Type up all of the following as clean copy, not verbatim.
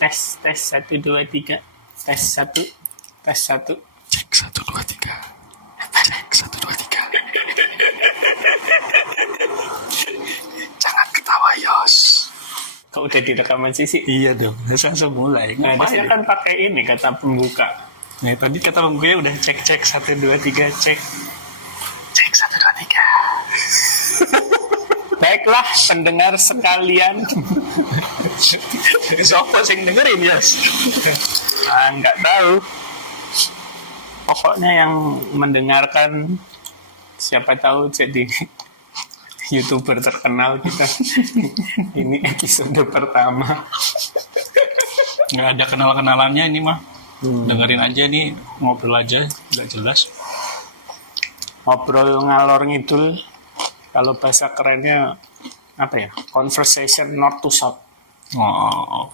Tes 1 2 3. Tes 1. Tes 1. Cek 1 2 3. Cek 1 2 3. Jangan ketawa, Yos. Kok udah direkam aja sih? Iya dong, langsung mulai. Nah, saya kan pakai ini kata pembuka. Nah, tadi kata pembukanya udah cek 1 2 3 cek. Cek 1 2 3. Baiklah pendengar sekalian. Siapa sing dengerin, Yos? Nggak tahu. Pokoknya yang mendengarkan siapa tahu jadi YouTuber terkenal kita. Ini episode pertama. Nggak ada kenal-kenalannya ini mah. Dengerin aja nih, ngobrol aja, nggak jelas. Ngobrol ngalor ngidul. Kalau bahasa kerennya apa ya? Conversation north to south. Oh,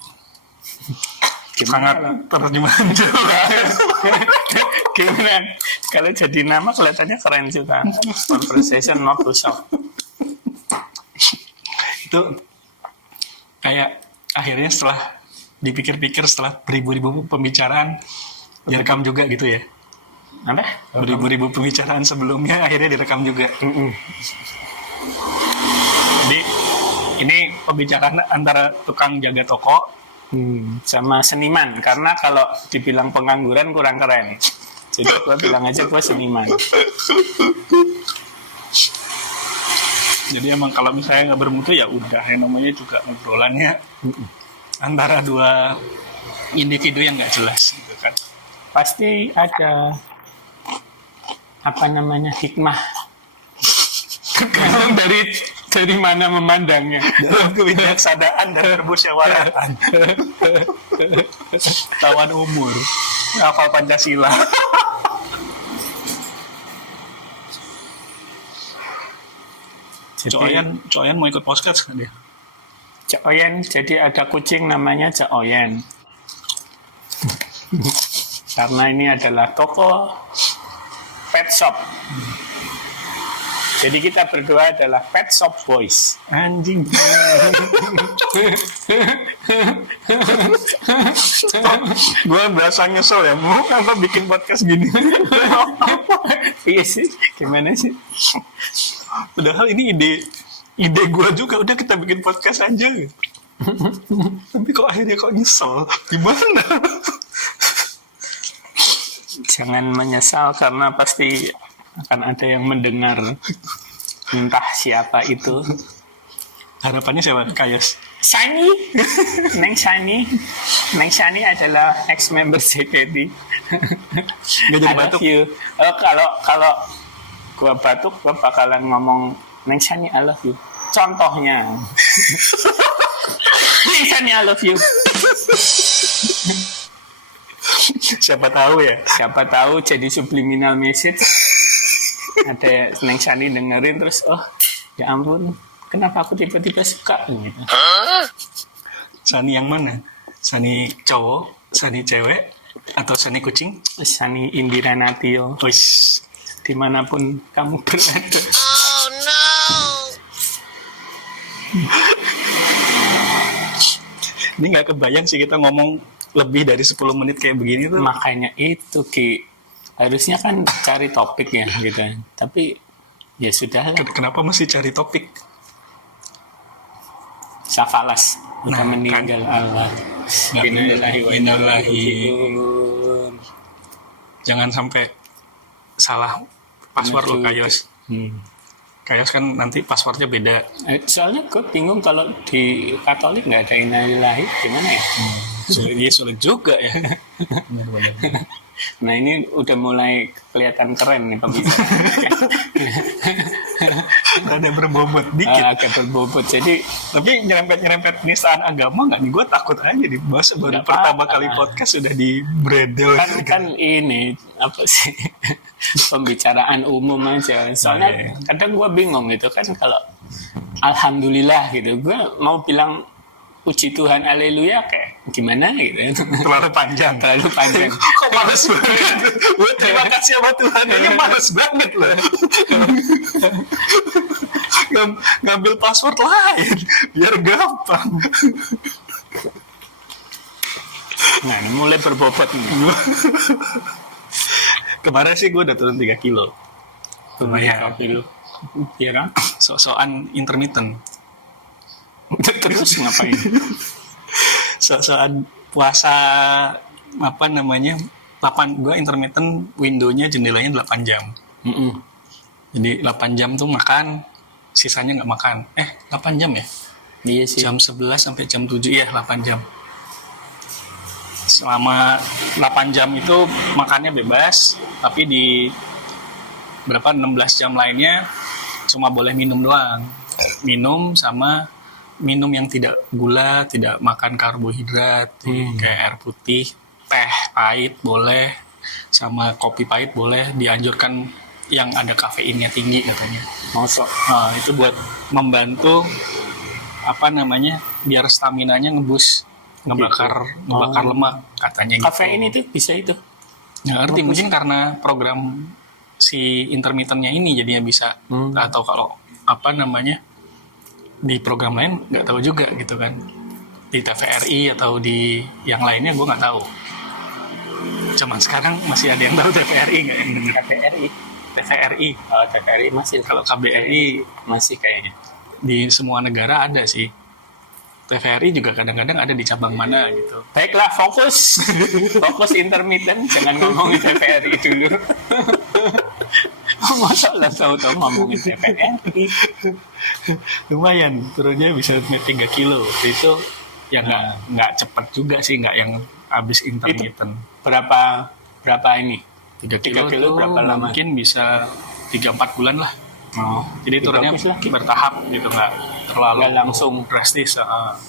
Gimana? sangat terjemahan juga. Gimana? Kalau jadi nama kelihatannya keren juga. Conversation north to south. Itu kayak akhirnya setelah dipikir-pikir setelah beribu-ribu pembicaraan direkam juga gitu ya. Apa? Beribu-ribu pembicaraan sebelumnya akhirnya direkam juga. Jadi ini pembicaraan antara tukang jaga toko Sama seniman. Karena kalau dibilang pengangguran kurang keren. Jadi gue bilang aja gue seniman. Jadi emang kalau misalnya nggak bermutu ya udah, yang namanya juga ngobrolannya antara dua individu yang nggak jelas gitu kan. Pasti ada apa namanya hikmah. dari mana memandangnya. Dalam kebijaksanaan dan permusyawaratan. Tawan umur, hafal Pancasila. Coyan mau ikut podcast kan dia? Cak Oyen, jadi ada kucing namanya Cak Oyen. Karena ini adalah toko pet shop. Jadi kita berdua adalah pet shop boys. Anjing. Gue berasa nyesel ya, mau apa bikin podcast gini. Iya sih, gimana sih? Padahal ini ide gue juga, udah kita bikin podcast aja. Tapi kok akhirnya kok nyesel, gimana? Jangan menyesal karena pasti akan ada yang mendengar, entah siapa itu. Harapannya siapa? Kayas. Shiny, Neng Shiny adalah ex-member JKT. Gak jadi I batuk. love you. Kalau gua batuk, gua bakalan ngomong Neng Shiny I love you. Contohnya, Neng Shiny I love you. Siapa tahu ya. Siapa tahu jadi subliminal message. Ada Neng Shiny dengerin terus, oh ya ampun, kenapa aku tiba-tiba suka gitu. Sani yang mana? Sani cowok, Sani cewek, atau Sani kucing? Shiny Indira Natio. Wis, Dimanapun kamu berada. Oh no! ini nggak kebayang sih kita ngomong lebih dari 10 menit kayak begini tuh. Makanya itu Ki, harusnya kan cari topik ya gitu. Tapi ya sudah lah. Kenapa mesti cari topik? Safalas udah Nah, meninggal Allah. Innalillahi wa inna ilaihi raji'un. Jangan sampai salah password lo Kayos. Hmm. Kayos kan nanti passwordnya beda. Soalnya gue bingung kalau di Katolik nggak ada innalillahi gimana ya? Sulit juga ya. Benar-benar. Nah ini udah mulai kelihatan keren nih pembicaraan. Ada berbobot dikit. Agak berbobot. Jadi Tapi nyerempet penistaan agama nggak nih? Gue takut aja di bahasa baru Nggak pertama apa-apa. kali podcast sudah di bredel. kan ini apa sih pembicaraan umum aja. Soalnya Iya. kadang gue bingung gitu kan kalau alhamdulillah gitu. Gue mau bilang puji Tuhan haleluya kayak gimana gitu. Terlalu panjang. Terlalu panjang. Kok males banget? Gue terima kasih sama Tuhan. Ini males banget loh. Ngambil password lain biar gampang. Nah, ini mulai berbobot nih. Kemarin sih gue udah turun 3 kilo. Lumayan. Kilo. Iya kan? Sok-sokan intermittent. Terus ngapain? Sok-sokan puasa apa namanya? 8 gue intermittent, window-nya jendelanya 8 jam. Jadi 8 jam tuh makan, sisanya nggak makan. 8 jam ya? Iya sih. Jam 11 sampai jam 7 ya 8 jam. Selama 8 jam itu makannya bebas, tapi di berapa 16 jam lainnya cuma boleh minum doang. Minum yang tidak gula, tidak makan karbohidrat, kayak air putih, teh pahit boleh, sama kopi pahit boleh, dianjurkan yang ada kafeinnya tinggi katanya. Mosok. Nah, itu buat membantu apa namanya biar staminanya ngebakar lemak katanya gitu. Kafein itu bisa itu. Nggak ngerti, mungkin karena program si intermittennya ini jadinya bisa. Atau kalau apa namanya di program lain nggak tahu juga gitu kan, di TVRI atau di yang lainnya gue nggak tahu. Cuman sekarang masih ada yang tahu TVRI nggak, yang dengar TVRI. Oh, TVRI masih. Kalau KBRI masih kayaknya. di semua negara ada sih. TVRI juga kadang-kadang ada di cabang mana gitu. Baiklah, fokus intermittent, jangan ngomongin TVRI dulu. Masa lah tahu-tahu ngomongin TVRI. Lumayan, turunnya bisa 3 kilo. Itu ya nggak cepat juga sih, nggak yang habis intermittent. Berapa ini? 3 kilo tuh berapa lama? mungkin bisa 3-4 bulan lah. Oh, jadi turunnya bertahap gitu, nggak terlalu nggak langsung drastis.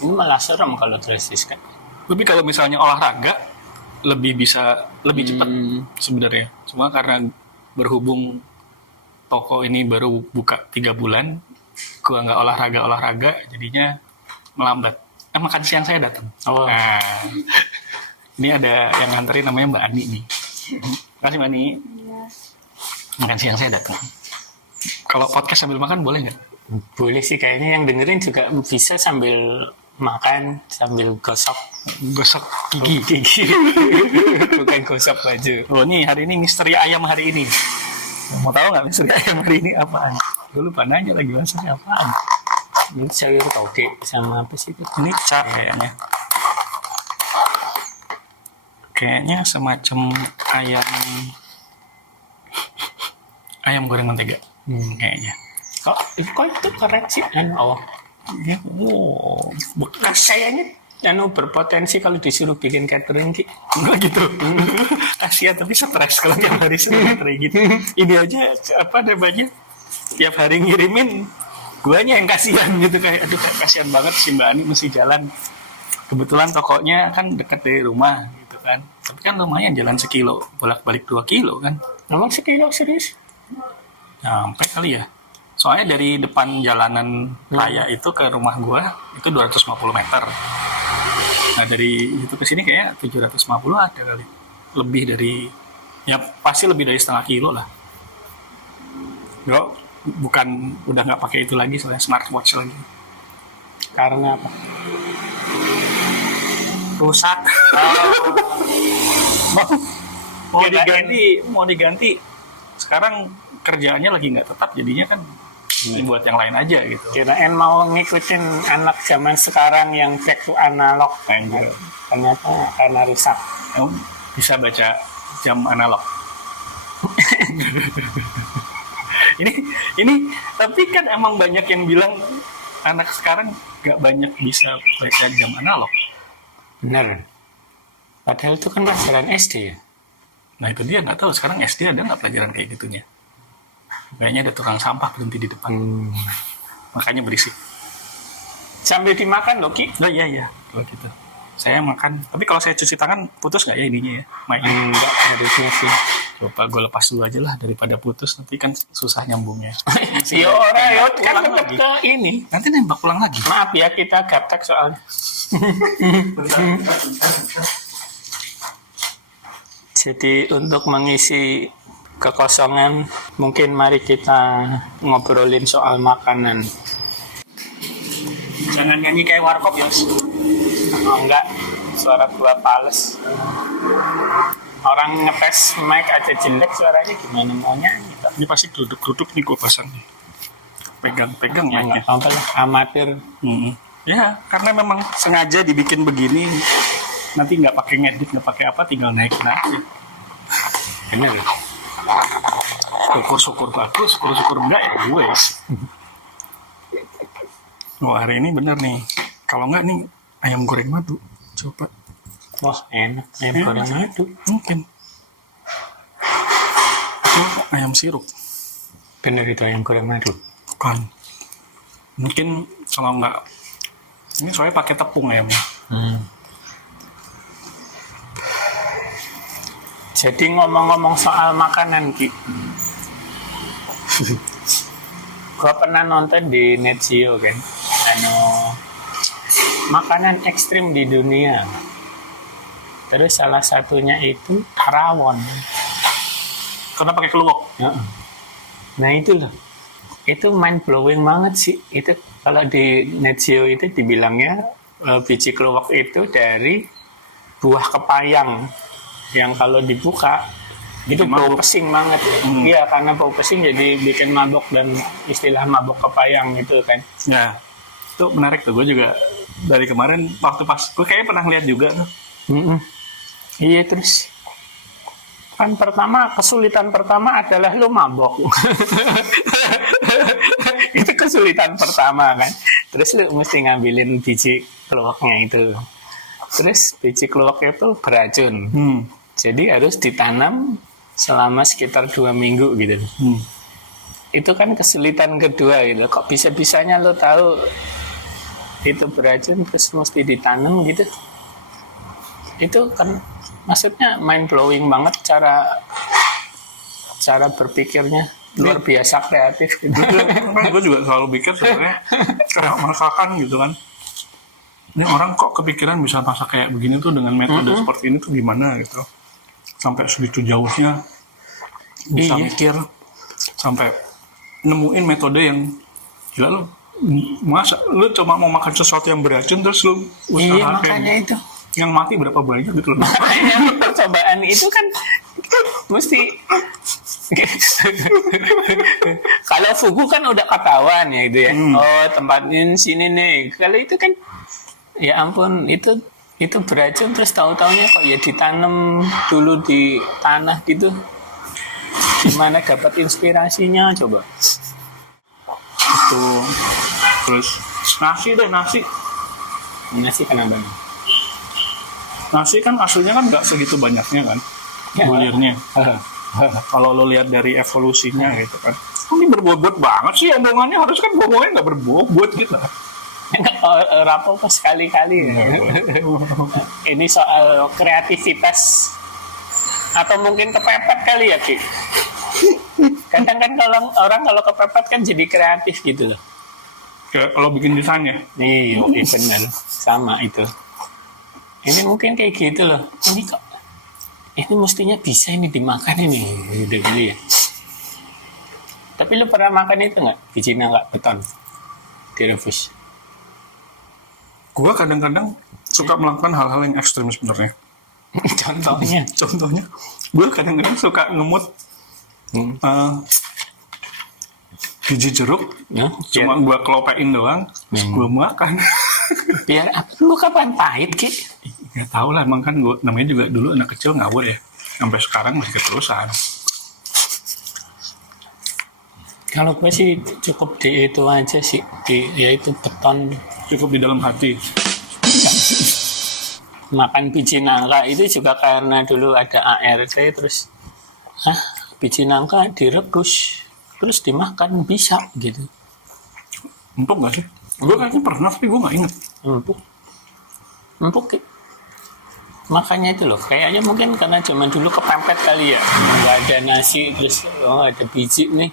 Ini malah serem kalau drastis kan. Tapi kalau misalnya olahraga lebih cepat sebenarnya. Cuma karena berhubung toko ini baru buka 3 bulan, gua nggak olahraga, jadinya melambat. Makan siang saya datang. Nah, ini ada yang nganterin namanya Mbak Ani nih. Makasih Mbak Ani. Makan siang saya datang. Kalau podcast sambil makan boleh nggak? Boleh sih, kayaknya yang dengerin juga bisa sambil makan, sambil gosok gigi. Bukan gosok baju. Oh, nih hari ini misteri ayam hari ini. Mau tahu nggak misteri ayam hari ini apaan? Gue lupa nanya lagi maksudnya apaan. Ini sayur toge sama apa sih itu? Ini cap kayaknya. Kayaknya semacam ayam goreng mentega. Kayaknya. Kok itu keren sih? Bekas kayaknya berpotensi kalau disuruh bikin catering ki. Enggak gitu. Kasihan tapi stres kalau tiap hari suruh catering gitu. Ini aja apa namanya? Tiap hari ngirimin, guanya yang kasihan gitu, kayak aduh kasihan banget si Mbak Ani mesti jalan. Kebetulan tokonya kan dekat dari rumah gitu kan. Tapi kan lumayan jalan 1 kilo, bolak-balik 2 kilo kan. Memang 1 kilo serius? Nyampe kali ya. Soalnya dari depan jalanan raya itu ke rumah gua itu 250 meter. Nah dari itu ke sini kayak 750 ada kali. Lebih dari, ya pasti lebih dari 0,5 kilo lah. Udah nggak pakai itu lagi, soalnya smartwatch lagi. Karena apa? Rusak. Mau diganti. Sekarang kerjaannya lagi nggak tetap, jadinya kan buat yang lain aja gitu. Kirain mau ngikutin anak zaman sekarang yang back to analog. Ternyata karena rusak. Kamu bisa baca jam analog. ini tapi kan emang banyak yang bilang anak sekarang nggak banyak bisa baca jam analog. Bener. Padahal itu kan pelajaran SD ya. Nah itu dia, nggak tahu sekarang SD ada nggak pelajaran kayak gitunya. Kayaknya ada tukang sampah berhenti di depan. Makanya berisik. Sambil dimakan loh Ki. Oh iya kalau gitu. Saya makan. Tapi kalau saya cuci tangan putus nggak ya ininya ya? Enggak, harusnya sih. Coba gue lepas dulu aja lah daripada putus. Nanti kan susah nyambungnya. Iya orang kan tetap ke ini. Nanti nembak pulang lagi. Maaf ya, kita gaptek soalnya. Jadi untuk mengisi kekosongan, mungkin mari kita ngobrolin soal makanan. Jangan nyanyi kayak warkop, Yos. Oh, enggak, suara gua fals. Orang ngetes mic aja jelek suaranya gimana mau nyanyi Pak? Ini pasti geruduk-geruduk nih gue pasang nih. Pegang Ya mic-nya. nggak apa-apa lah, amatir. Ya, karena memang sengaja dibikin begini. Nanti nggak pakai ngedit, nggak pakai apa, tinggal naikin aja. Bener. Syukur bagus, syukur enggak ya gue. Wah, hari ini bener nih. Kalau enggak nih ayam goreng madu. Coba. Wah enak, ayam goreng madu. Mungkin. Itu ayam sirup. Bener itu ayam goreng madu. Bukan. Mungkin kalau enggak, ini soalnya pakai tepung ayamnya. Jadi ngomong-ngomong soal makanan Ki, gua pernah nonton di Net Geo kan, makanan ekstrim di dunia. Terus salah satunya itu rawon. Karena pakai keluak. Nah itu loh, itu mind blowing banget sih. Itu kalau di Net Geo itu dibilangnya biji keluak itu dari buah kepayang yang kalau dibuka itu bau pesing banget. Iya, karena bau pesing jadi bikin mabok, dan istilah mabok kepayang itu kan. Ya, itu menarik tuh. Gue juga dari kemarin waktu pas gue kayaknya pernah lihat juga tuh. Iya, terus kan kesulitan pertama adalah lu mabok. Itu kesulitan pertama kan. Terus lu mesti ngambilin biji keluaknya itu. Terus biji keluak itu beracun. Jadi harus ditanam selama sekitar 2 minggu gitu. Itu kan kesulitan kedua gitu. Kok bisa-bisanya lo tahu itu beracun terus mesti ditanam gitu. Itu kan maksudnya mind blowing banget cara berpikirnya, luar biasa kreatif gitu. Gue juga selalu pikir sebenarnya kayak masakan gitu kan. Ini orang kok kepikiran bisa masak kayak begini tuh dengan metode seperti ini tuh gimana gitu. Sampai segitu jauhnya bisa mikir, sampai nemuin metode yang gila lo. Masa lu cuma mau makan sesuatu yang beracun terus lu usaha Iya, makanya itu. Yang mati berapa banyak gitu loh. Percobaan itu kan mesti kalau fugu kan udah ketahuan ya itu ya. Oh, tempatnya sini nih. Kalau itu kan ya ampun, itu beracun terus tahu-taunya kok ya ditanam dulu di tanah gitu. Gimana dapat inspirasinya coba? Itu terus nasi Kenapa nih? Nasi kan aslinya kan nggak segitu banyaknya kan bulirnya. Kalau lo lihat dari evolusinya gitu kan, ini berbobot banget sih omongannya, harus kan ngomongnya nggak berbobot gitu. Rapo pas sekali-kali ya. Ini soal kreativitas atau mungkin kepepet kali ya Ki. Kadang kan kalau kepepet kan jadi kreatif gitu loh. Kalau bikin desainnya. Iya, benar. Sama itu. Ini mungkin kayak gitu loh. Ini mestinya bisa ini dimakan ini. Udah dulu ya. Tapi lu pernah makan itu nggak? Biji nangka beton direbus. Gua kadang-kadang suka melakukan hal-hal yang ekstrim sebenarnya. Contohnya, gua kadang-kadang suka ngemut biji jeruk, cuma gua kelopein doang, terus gua makan. Biar apa? Lu kapan pahit Ki? Nggak tahu lah, emang kan gue namanya juga dulu anak kecil ngawur ya, sampai sekarang masih keterusan. Kalau gue sih cukup di itu aja sih, yaitu beton. Cukup di dalam hati. Makan biji nangka itu juga karena dulu ada ART, terus biji nangka direbus terus dimakan bisa gitu. Empuk nggak sih? Gue kayaknya pernah tapi gue nggak inget. Empuk Ki. Makanya itu loh, kayaknya mungkin karena zaman dulu kepepet kali ya, nggak ada nasi terus ada biji nih.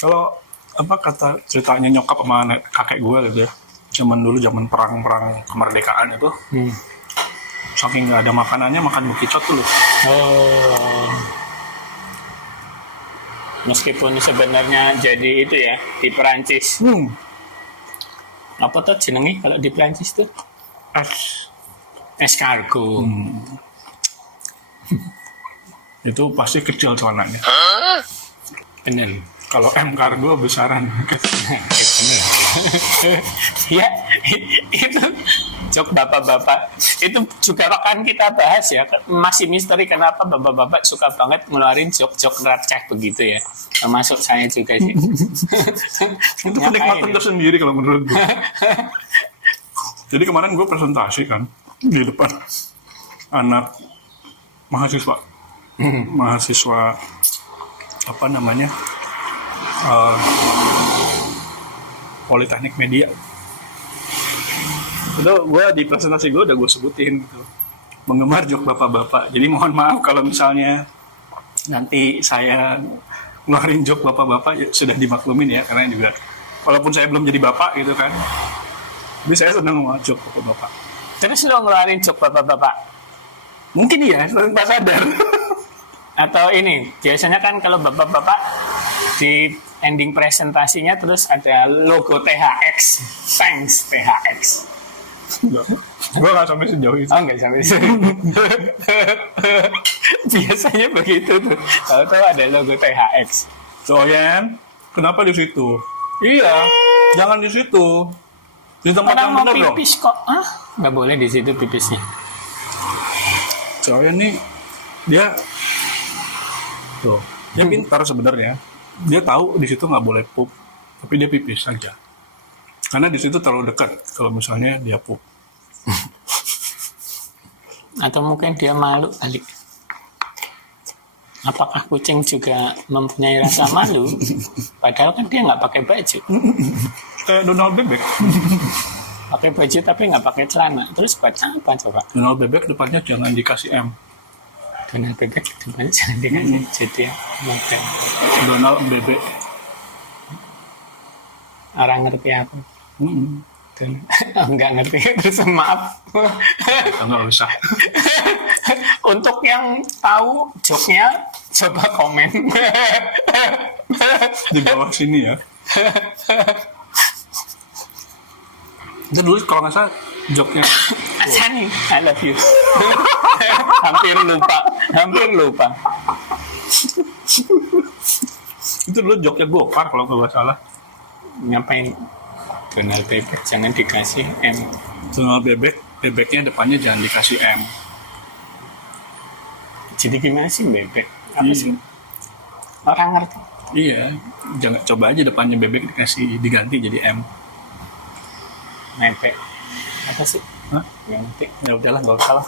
Kalau kata ceritanya nyokap sama kakek gue gitu ya, zaman perang kemerdekaan itu, saking nggak ada makanannya, makan bekicot tuh loh. Meskipun sebenarnya jadi itu ya di Perancis. Apa tuh jenenge kalau di Perancis tuh? escargot. Itu pasti kecil celananya. Bener. Kalau M kargo besaran. Bener. Ya, itu jok bapak-bapak. Itu juga akan kita bahas ya. Masih misteri kenapa bapak-bapak suka banget ngeluarin jok-jok receh begitu ya. Termasuk saya juga sih. Itu kenikmatan tersendiri kalau menurut gue. Jadi kemarin gue presentasi kan di depan anak mahasiswa apa namanya Politeknik Media. Itu gue di presentasi gue udah gue sebutin gitu, penggemar jok bapak-bapak. Jadi mohon maaf kalau misalnya nanti saya ngeluarin jok bapak-bapak ya sudah dimaklumin ya, karena juga walaupun saya belum jadi bapak gitu kan, tapi saya senang sama jok bapak-bapak. Terus lo ngeluarin jok bapak-bapak? Mungkin iya, tanpa sadar. Atau ini, biasanya kan kalau bapak-bapak di ending presentasinya terus ada logo THX. Thanks THX. Gue gak sampai sejauh itu. Oh enggak sampai situ. Biasanya begitu tuh. Tahu-tahu ada logo THX. Soalnya kenapa di situ? Iya, jangan di situ. Di tempat Orang yang mau benar dong. pipis kok. Ah, nggak boleh di situ pipisnya. Soalnya nih dia tuh, dia pintar sebenarnya. Dia tahu di situ nggak boleh pup, tapi dia pipis aja. Karena di situ terlalu dekat kalau misalnya dia pup. Atau mungkin dia malu kali. Apakah kucing juga mempunyai rasa malu? Padahal kan dia nggak pakai baju. Kayak Donald Bebek. Pakai baju tapi nggak pakai celana. Terus buat apa coba? Donald Bebek depannya jangan dikasih M. Donald Bebek depannya jangan dikasih jadi model. Donald Bebek. Orang ngerti aku. Nggak ngerti. Terus maaf. Nggak usah. Untuk yang tahu joknya, coba komen. Di bawah sini ya. Itu dulu kalau nggak salah joknya. Asani, I love you. Hampir lupa. Itu dulu joknya Gopar kalau nggak salah. Ngapain? Donald Bebek jangan dikasih M. Donald Bebek, bebeknya depannya jangan dikasih M. Jadi gimana sih bebek? Apa sih? Orang ngerti. Iya, jangan coba aja depannya bebek diganti jadi M. Mepek. Apa sih? Hah? Nggak ngerti. Ya udahlah, nggak usah lah.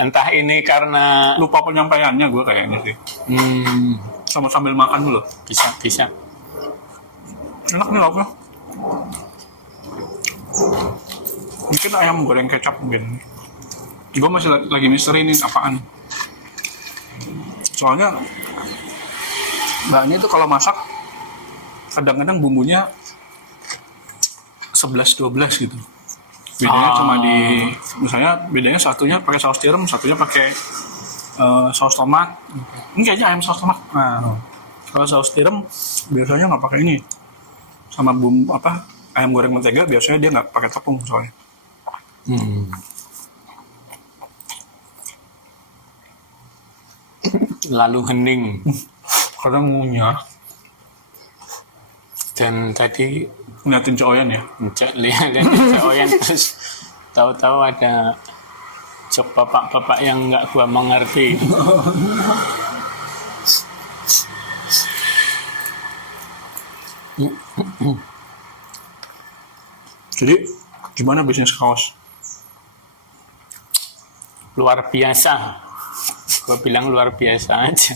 Entah ini karena Lupa penyampaiannya gue kayaknya sih. Sama sambil makan dulu. bisa. Enak nih lauknya. Mungkin ayam goreng kecap mungkin. Gue masih lagi misteri ini apaan. Soalnya mbaknya itu kalau masak kadang-kadang bumbunya 11-12 gitu. Bedanya cuma di, misalnya bedanya satunya pakai saus tiram, satunya pakai saus tomat. Ini kayaknya ayam saus tomat. Nah, kalau saus tiram biasanya nggak pakai ini. Sama bumbu apa ayam goreng mentega biasanya dia nggak pakai tepung soalnya. Lalu hening. Kadang ngunyah. Dan tadi Ngeliatin Coyan ya. lihat Oyan terus tahu-tahu ada jok bapak-bapak yang nggak gua mengerti. Jadi gimana bisnis kaos? Luar biasa. Gua bilang luar biasa aja.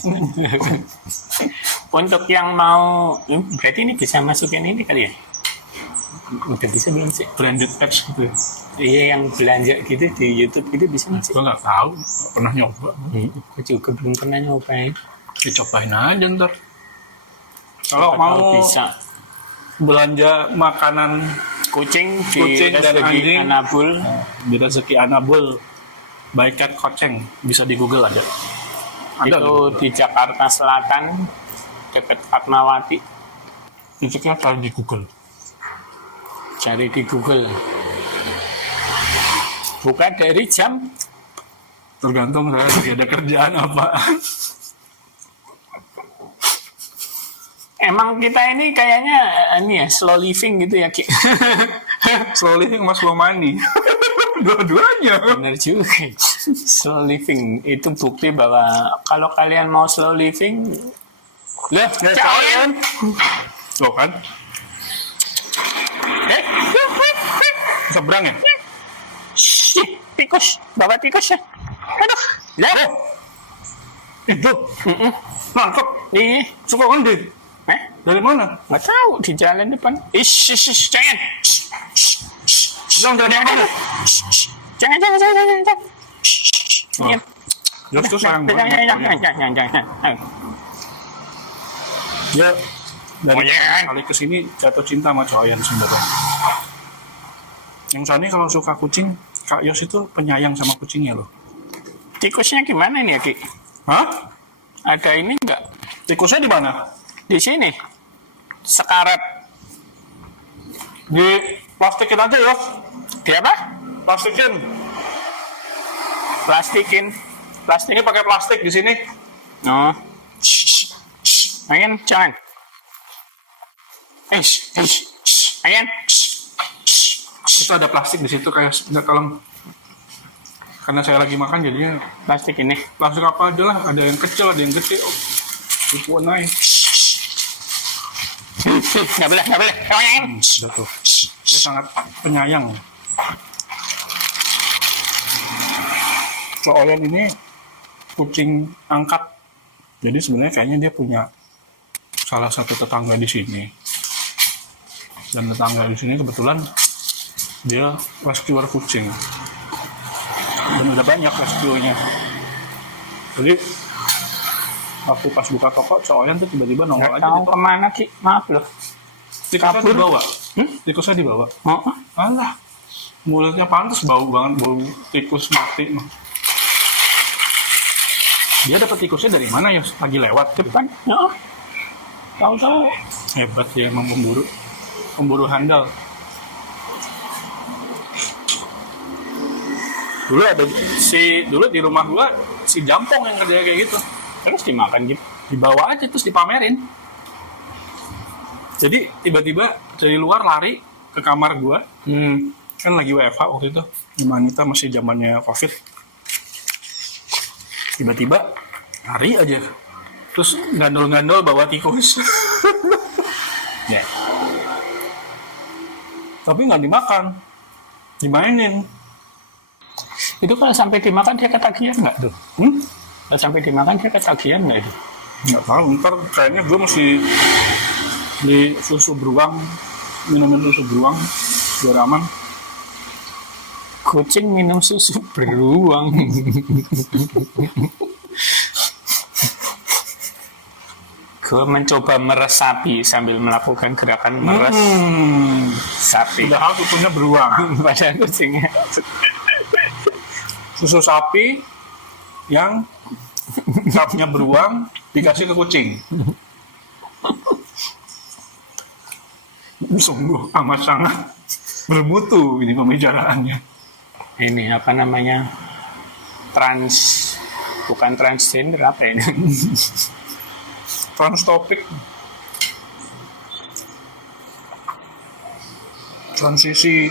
Untuk yang mau, berarti ini bisa masukin ini kali ya? Udah bisa belum sih? Branded ads gitu. Iya, yang belanja gitu di YouTube gitu bisa nggak sih? Gue nggak tahu, nggak pernah nyoba. Gue juga belum pernah nyobain. Dicobain aja ntar. Kalau Siapa mau tahu bisa. belanja makanan Kucing Kucing dan Rezeki anjing. Anabul. di Rezeki Anabul by Cat Koceng, bisa di Google aja. Ada Itu di Jakarta Selatan dekat Fatmawati. titiknya cari di Google. Cari di Google. Buka dari jam. Tergantung saya lagi ada kerjaan apa. Emang kita ini kayaknya ini ya slow living gitu ya Ki. Slow living sama slow money. Dua-duanya. Bener juga. Slow living itu bukti bahwa kalau kalian mau slow living, lah kalian. Loh kan? Seberang ya? Tikus, bawa tikus ya. Aduh, lah. Itu. Nangkep. Iya, Suka kan deh. Dari mana? nggak tahu di jalan depan. Jangan. Jangan ada. Jangan. Oh. Jos tuh sayang banget. Jangan. Ya, dari Monyet. kali kesini jatuh cinta sama Coyan sebenarnya. Yang Sani kalau suka kucing, Kak Yos itu penyayang sama kucingnya loh. Tikusnya gimana nih ya Ki? Hah? Ada ini nggak? Tikusnya di mana? Di sini. Sekarat. Di plastikin aja ya. Di apa? Plastikin. Plastikin. Ini pakai plastik di sini. Oh. Ayan, jangan. Ayan. Itu ada plastik di situ kayak nggak tolong. Karena saya lagi makan jadinya Plastik ini. plastik apa aja lah. Ada yang kecil, ada yang gede. Oh, tipuan naik. Nggak boleh. Ayan. Udah tuh. Dia sangat penyayang. Coyan ini kucing angkat. Jadi sebenarnya kayaknya dia punya salah satu tetangga di sini. Dan tetangga di sini kebetulan dia rescuer kucing. Dan udah banyak rescue-nya. Jadi waktu pas buka toko, Coyan tuh tiba-tiba nongol Nggak aja tahu di toko. kemana Ki. Maaf loh. Tikusnya kabur. dibawa. Tikusnya dibawa. Oh. Alah, mulutnya pantas bau banget, bau tikus mati. Dia dapat tikusnya dari mana ya? Lagi lewat Depan. Oh. Tahu. Hebat ya emang pemburu handal. Dulu di rumah gua si Jampong yang kerja kayak gitu. Terus dimakan gitu. Dibawa aja terus dipamerin. Jadi tiba-tiba dari luar lari ke kamar gua. Kan lagi WFH waktu itu. Sama Anita masih zamannya Covid. Tiba-tiba lari aja. Terus gandol-gandol bawa tikus. Ya. Tapi nggak dimakan. Dimainin. Itu kalau sampai dimakan dia ketagihan nggak tuh? Kalau sampai dimakan dia ketagihan nggak itu? Nggak tahu. Ntar kayaknya gue mesti beli susu beruang. Minumin susu beruang. Biar aman. Kucing minum susu beruang. Gue mencoba meres sapi sambil melakukan gerakan meres sapi. Padahal susunya beruang. Pada kucingnya. Susu sapi yang capnya beruang dikasih ke kucing. Sungguh amat sangat bermutu ini pembicaraannya. Ini apa namanya? Bukan transgender apa ini? Transtopik. Transisi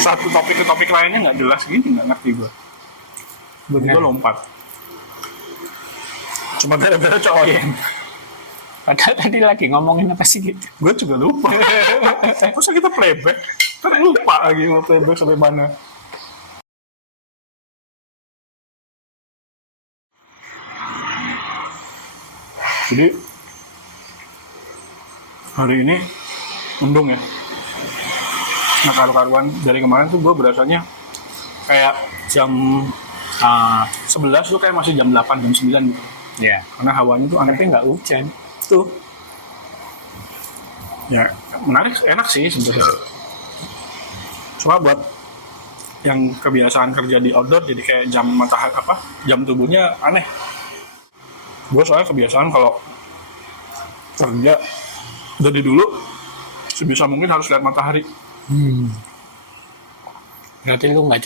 satu topik ke topik lainnya nggak jelas gini, nggak ngerti gue. Tiba-tiba lompat. Cuma gara-gara Coyan. Padahal tadi lagi ngomongin apa sih gitu? Gue juga lupa. Masa kita playback? Kan lupa lagi mau playback sampai mana. Jadi hari ini mendung ya. Nah karu-karuan dari kemarin tuh gue berasanya kayak jam 11 tuh kayak masih jam 8, jam 9 gitu. Ya. Karena hawanya tuh aneh. Tapi nggak hujan. Tuh. Ya menarik, enak sih sebenarnya. Cuma buat yang kebiasaan kerja di outdoor jadi kayak jam matahari jam tubuhnya aneh. Gue soalnya kebiasaan kalau kerja dari dulu sebisa mungkin harus lihat matahari. Berarti lu nggak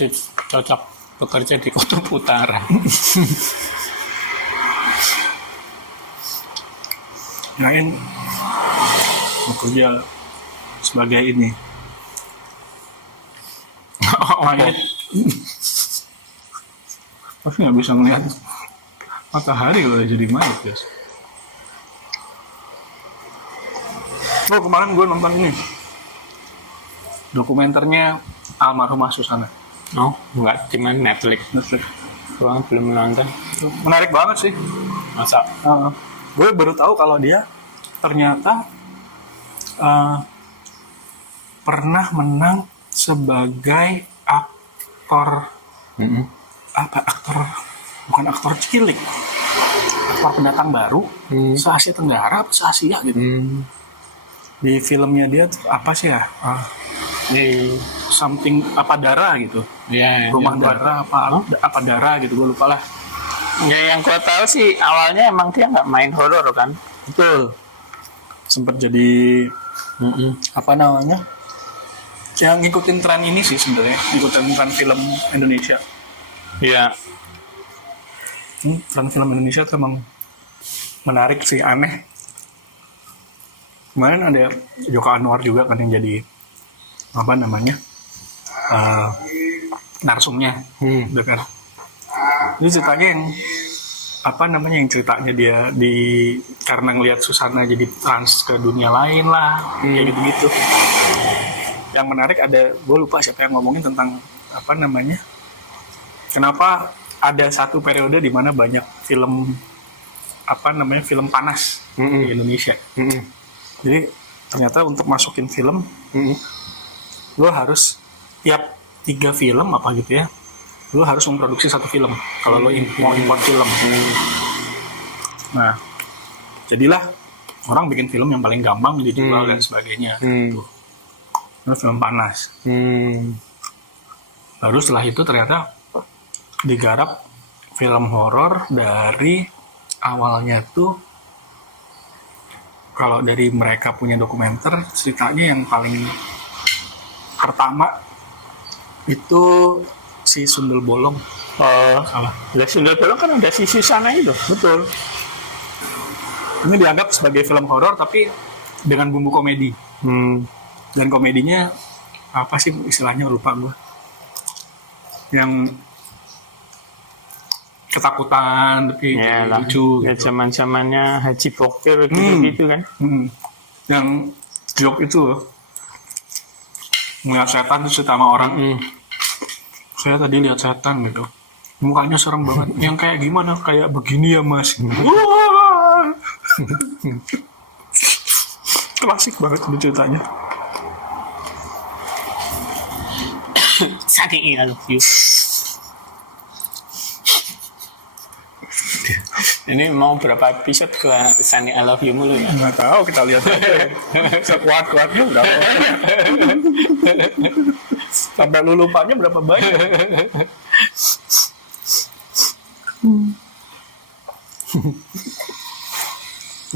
cocok bekerja di kutub utara. Kirain bekerja sebagai ini mayat. Pasti nggak bisa ngelihat matahari kalau dia jadi mayat, guys. Oh, kemarin gue nonton ini dokumenternya almarhumah Susana. Oh, nggak cuman Netflix. Gua belum nonton. Menarik banget sih. Masa? Gue baru tahu kalau dia ternyata pernah menang sebagai aktor bukan aktor cilik, aktor pendatang baru se Asia Tenggara, se Asia gitu. Di filmnya dia tuh apa sih ya? Something apa darah gitu. Ya, Rumah darah apa darah gitu, gue lupa lah. Ya, yang gua tahu sih awalnya emang dia nggak main horor kan. Betul. Sempat jadi apa namanya? Yang ngikutin tren ini sih sebenarnya, ngikutin tren film Indonesia. Iya. Tren film Indonesia tuh emang menarik sih, aneh. Kemarin ada Joko Anwar juga kan yang jadi apa namanya narsumnya, kan. Ini ceritanya yang apa namanya, yang ceritanya dia karena ngelihat Susana jadi trans ke dunia lain lah, kayak gitu-gitu. Yang menarik ada, gue lupa siapa yang ngomongin tentang apa namanya, kenapa ada satu periode di mana banyak film apa namanya, film panas di Indonesia. Jadi ternyata untuk masukin film, lo harus tiap 3 film apa gitu ya, lo harus memproduksi 1 film kalau lo mau import film. Nah, jadilah orang bikin film yang paling gampang dijual dan sebagainya. Itu film panas. Lalu setelah itu ternyata digarap film horor dari awalnya tuh, kalau dari mereka punya dokumenter, ceritanya yang paling pertama itu si Sundel Bolong. Salah. Lah Sundel Bolong kan udah si Susana itu. Betul. Ini dianggap sebagai film horor tapi dengan bumbu komedi. Dan komedinya apa sih istilahnya, lupa gue. Yang ketakutan tapi lucu ya, gitu. zaman-zamannya Haji Bokir gitu kan. Yang joke itu loh, ngeliat setan terus sama orang, saya tadi lihat setan gitu, mukanya serem banget. Yang kayak gimana, kayak begini ya mas. Klasik banget itu ceritanya. Saking I love you. Ini mau berapa episode ke Sunny I love you mulu ya? Nggak tahu, kita lihat aja. Sekuat-kuatnya udah. Sampai lu lupanya berapa banyak?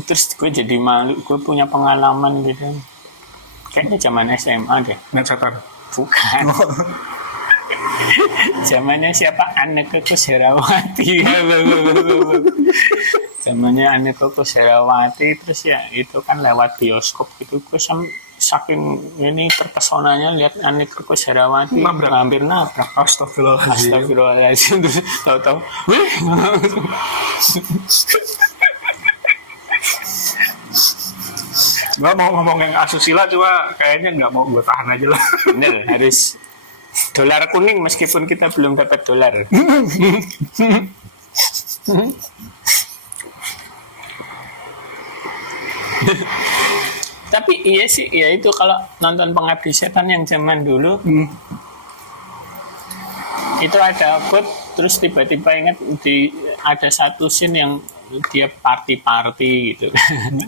Terus gue jadi malu, gue punya pengalaman gitu. Kayaknya zaman SMA deh. Net setan. Bukan. Zamannya siapa? Anneke Koesherawati. Zamannya Anneke Koesherawati, terus ya itu kan lewat bioskop gitu. Gue saking ini terpesonanya lihat Anneke Koesherawati hampir nabrak. Astagfirullahaladzim. Terus tahu-tahu, Gue mau ngomong yang asusila, cuma kayaknya nggak mau, gue tahan aja lah. bener, harus dolar kuning meskipun kita belum dapat dolar. Tapi iya sih, ya itu kalau nonton Pengabdi Setan yang zaman dulu, itu ada quote, terus tiba-tiba ingat ada satu scene yang dia party gitu.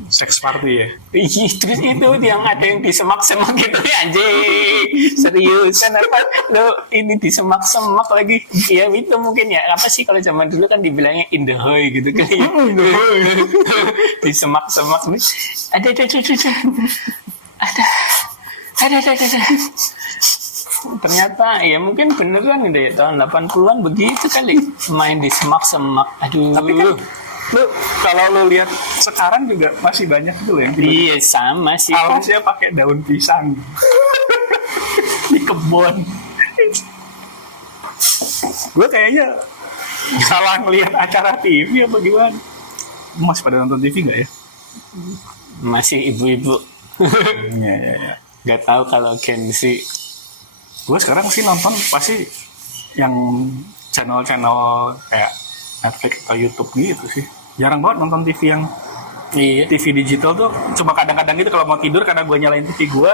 Seks party ya. Iya, terus itu yang ada yang disemak-semak gitu ya, anjing. Seriusan apa? Lo ini disemak-semak lagi. Ya itu mungkin ya, apa sih kalau zaman dulu kan dibilangnya in the hoy gitu kan ya. Disemak-semak nih. Ada. Ternyata ya mungkin beneran gitu ya, tahun 80-an begitu kali main di semak-semak. Aduh. Tapi kan lu kalau lu lihat sekarang juga masih banyak tuh yang Iya sama sih. alasnya pakai daun pisang di kebun. Gue kayaknya salah ngelihat acara TV apa gimana? Masih pada nonton TV nggak ya? Masih ibu-ibu. Iya. Gak tahu kalau Gen Z. Gue sekarang sih nonton pasti yang channel-channel kayak Netflix atau YouTube gitu sih. Jarang banget nonton TV yang Iya. TV digital tuh. Cuma kadang-kadang gitu kalau mau tidur karena gue nyalain TV gue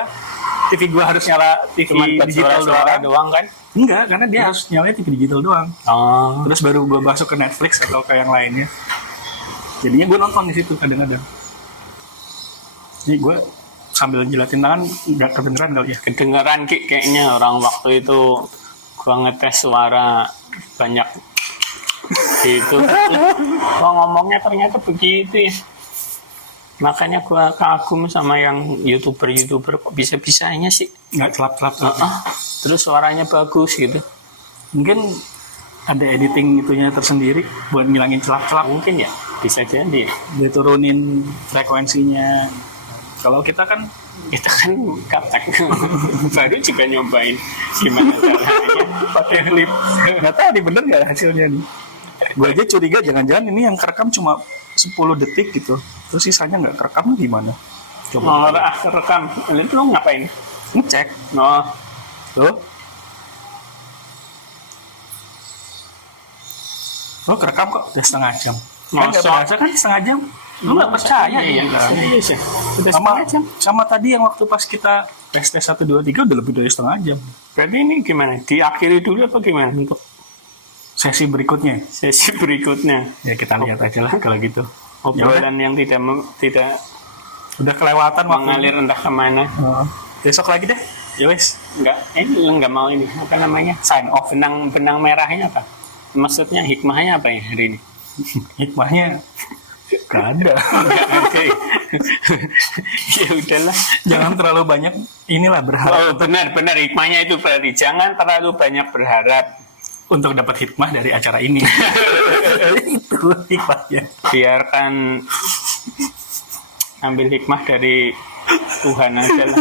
harus nyala TV Cuma buat digital suara-suara doang. doang kan? Enggak, karena dia harus nyalain TV digital doang. Oh. Terus baru gue masuk ke Netflix atau ke yang lainnya. Jadinya gue nonton di situ kadang-kadang. Ini gue sambil jilatin tangan nggak kedengeran kali ya. Kedengeran Ki, kayaknya orang waktu itu gua ngetes suara banyak gitu. Gua ngomongnya ternyata begitu ya. Makanya gua kagum sama yang YouTuber kok bisa-bisanya sih. Nggak celap-celap. Terus suaranya bagus gitu. Mungkin ada editing itunya tersendiri buat ngilangin celap-celap. Mungkin ya bisa jadi. Diturunin frekuensinya. Kalau kita kan Kaptek. Baru juga nyobain gimana caranya. pakai klip. Nggak tahu nih bener nggak hasilnya nih. Gue aja curiga jangan-jangan ini yang kerekam cuma 10 detik gitu. Terus sisanya nggak kerekam gimana? Coba rekam. Lalu lu ngapain? Ngecek. Oh, Tuh. Lo kerekam kok udah setengah jam. Kan nggak Masa? berasa kan setengah jam? Lu nggak percaya Iya, ya? serius ya. Udah Sama, setengah jam. sama tadi yang waktu pas kita tes 1, 2, 3 udah lebih dari setengah jam. Berarti ini gimana? Diakhiri dulu apa gimana untuk Sesi berikutnya. sesi berikutnya? Ya kita lihat aja lah kalau gitu. Obrolan yang tidak Udah kelewatan waktu. mengalir entah kemana. Oh. Besok lagi deh. Ya wes. Enggak, ini lu enggak mau ini. Apa namanya? Sign off. Benang merahnya apa? Maksudnya hikmahnya apa ya hari ini? Hikmahnya gak ada. Oke. Ya udahlah. Jangan terlalu banyak inilah berharap Oh, benar hikmahnya itu berarti jangan terlalu banyak berharap. untuk dapat hikmah dari acara ini. Itu hikmahnya. Biarkan ambil hikmah dari Tuhan aja lah.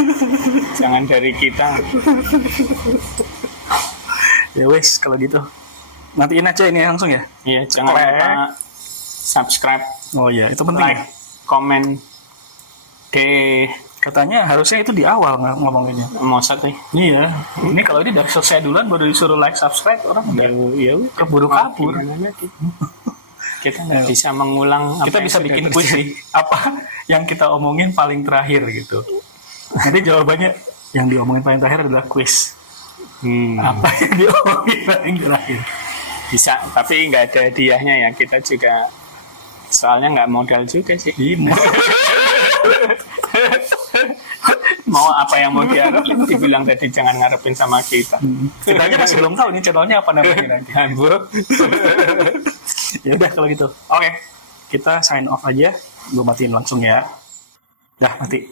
Jangan dari kita. Ya wes kalau gitu. Matiin aja ini langsung ya. Iya, jangan lupa subscribe, Oh iya, itu penting. like, Ya? komen, deh, Katanya harusnya itu di awal ngomonginnya. mosat nih. Iya. Ini kalau ini udah selesai duluan baru disuruh like subscribe orang udah Ya, keburu kabur. Kita nggak bisa mengulang. Kita apa bisa yang bikin sudah quiz terjadi. sih. Apa yang kita omongin paling terakhir gitu. Nanti jawabannya yang diomongin paling terakhir adalah quiz. Apa yang diomongin paling terakhir? Bisa, tapi nggak ada hadiahnya ya. Kita juga soalnya nggak modal juga sih. Ini. Mau apa yang mau diharapin, dibilang tadi jangan ngarepin sama kita. Kita aja masih belum tahu nih channelnya apa namanya nanti. Ya udah kalau gitu. Oke. Kita sign off aja. Gue matiin langsung ya. Dah mati.